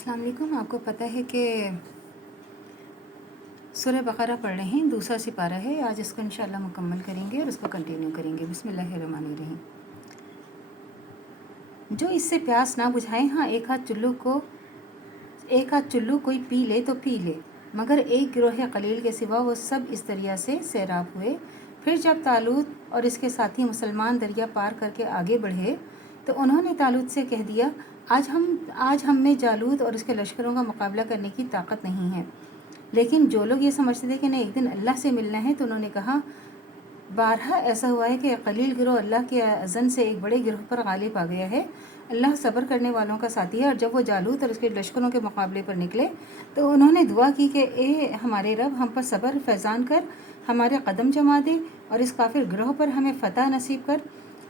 अस्सलाम वालेकुम। आपको पता है कि सूरह बकरा पढ़ रहे हैं, दूसरा सिपारा है। आज इसको इंशाल्लाह मुकम्मल करेंगे और उसको कंटिन्यू करेंगे। बिस्मिल्लाहिर्रहमानिर्रहीम। जो इससे प्यास ना बुझाए, हाँ एक हाथ चुल्लू कोई पी ले तो पी ले, मगर एक गिरोह कलील के सिवा वो सब इस दरिया से सैराब हुए। फिर जब तालूत और इसके साथी मुसलमान दरिया पार करके आगे बढ़े तो उन्होंने तालूत से कह दिया, आज हम में जालूत और उसके लश्करों का मुकाबला करने की ताकत नहीं है। लेकिन जो लोग ये समझते थे कि नहीं एक दिन अल्लाह से मिलना है, तो उन्होंने कहा, बारहा ऐसा हुआ है कि कलील गिरोह अल्लाह के अज़न से एक बड़े गिरोह पर गालिब आ गया है। अल्लाह सब्र करने वालों का साथी है। और जब वो जालूत और उसके लश्करों के मुकाबले पर निकले तो उन्होंने दुआ की कि ए हमारे रब, हम पर सब्र फैज़ान कर, हमारे कदम जमा दे और इस काफिर गिरोह पर हमें फ़तह नसीब कर।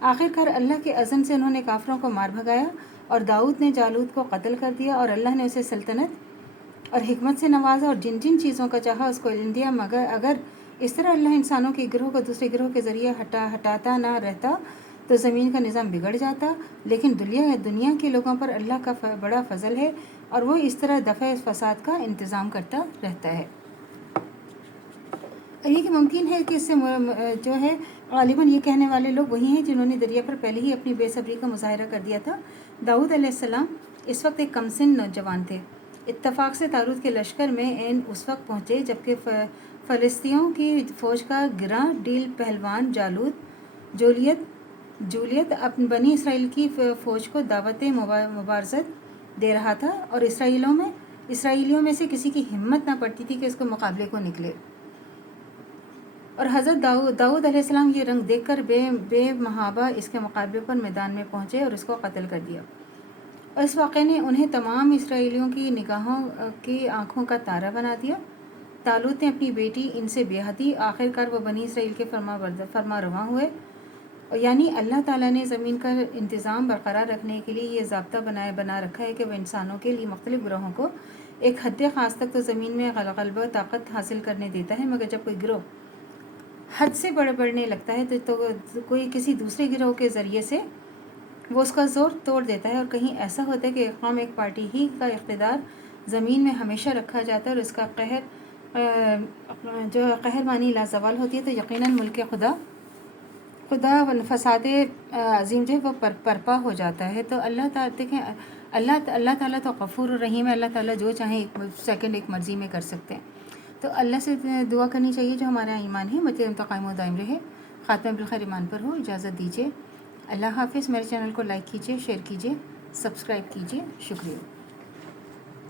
आखिरकार अल्लाह के अज़न से उन्होंने काफिरों को मार भगाया और दाऊद ने जालूत को कत्ल कर दिया और अल्लाह ने उसे सल्तनत और हिकमत से नवाजा और जिन जिन चीज़ों का चाहा उसको इल्म दिया। मगर अगर इस तरह अल्लाह इंसानों के गिरोह को दूसरे गिरोह के ज़रिए हटाता ना रहता तो ज़मीन का निज़ाम बिगड़ जाता। लेकिन दुनिया के लोगों पर अल्लाह का बड़ा फ़ज़ल है और वो इस तरह दफ़े फ़साद का इंतज़ाम करता रहता है। ये कि मुमकिन है कि इससे जो है ग़ालिबन ये कहने वाले लोग वही हैं जिन्होंने दरिया पर पहले ही अपनी बेसब्री का मुज़ाहरा कर दिया था। दाऊद अलैहिस्सलाम इस वक्त एक कमसिन नौजवान थे। इत्तफाक से तालूत के लश्कर में उस वक्त पहुँचे जबकि फ़लस्तियों की फ़ौज का गिरा डील पहलवान जूलियत अपनी बनी इसराइल की फ़ौज को दावत मुबारज़त दे रहा था और इसराइलियों में से किसी की हिम्मत ना पड़ती थी कि इसको मुकाबले को निकले। और हज़रत दाऊद अलैहिस्सलाम ये रंग देखकर बेमहाबा इसके मुकाबले पर मैदान में पहुँचे और इसको कत्ल कर दिया। और इस वाक़े ने उन्हें तमाम इसराइलियों की निगाहों की आँखों का तारा बना दिया। तालूत ने अपनी बेटी इनसे ब्याह दी। आखिरकार वो बनी इसराइल के फरमा रवा हुए। और यानी अल्लाह ताला ने ज़मीन का इंतज़ाम बरकरार रखने के लिए ये ज़ाब्ता बना रखा है कि वह इंसानों के लिए मुख्तलिफ़ ग्रोहों को एक हद ख़ास तक तो ज़मीन में गलबा ताकत हासिल करने देता है, मगर जब कोई गिरोह हद से बढ़ने लगता है तो कोई किसी दूसरे गिरोह के ज़रिए से वो उसका ज़ोर तोड़ देता है। और कहीं ऐसा होता है कि एक पार्टी ही का इक़्तिदार ज़मीन में हमेशा रखा जाता है और इसका जो कहरबानी लाज़वाल होती है, तो यकीनन मुल्क खुदा फसाद अज़ीम जो है वो परपा हो जाता है। तो अल्लाह ताला तो गफ़ूर रहीम है। अल्लाह ताला जो चाहे एक सेकंड एक मर्ज़ी में कर सकते हैं। तो अल्लाह से दुआ करनी चाहिए जो हमारा ईमान है मतलब कायम व दायम रहे, ख़ात्मा बिल खैर ईमान पर हो। इजाज़त दीजिए। अल्लाह हाफ़िज़। मेरे चैनल को लाइक कीजिए, शेयर कीजिए, सब्सक्राइब कीजिए। शुक्रिया।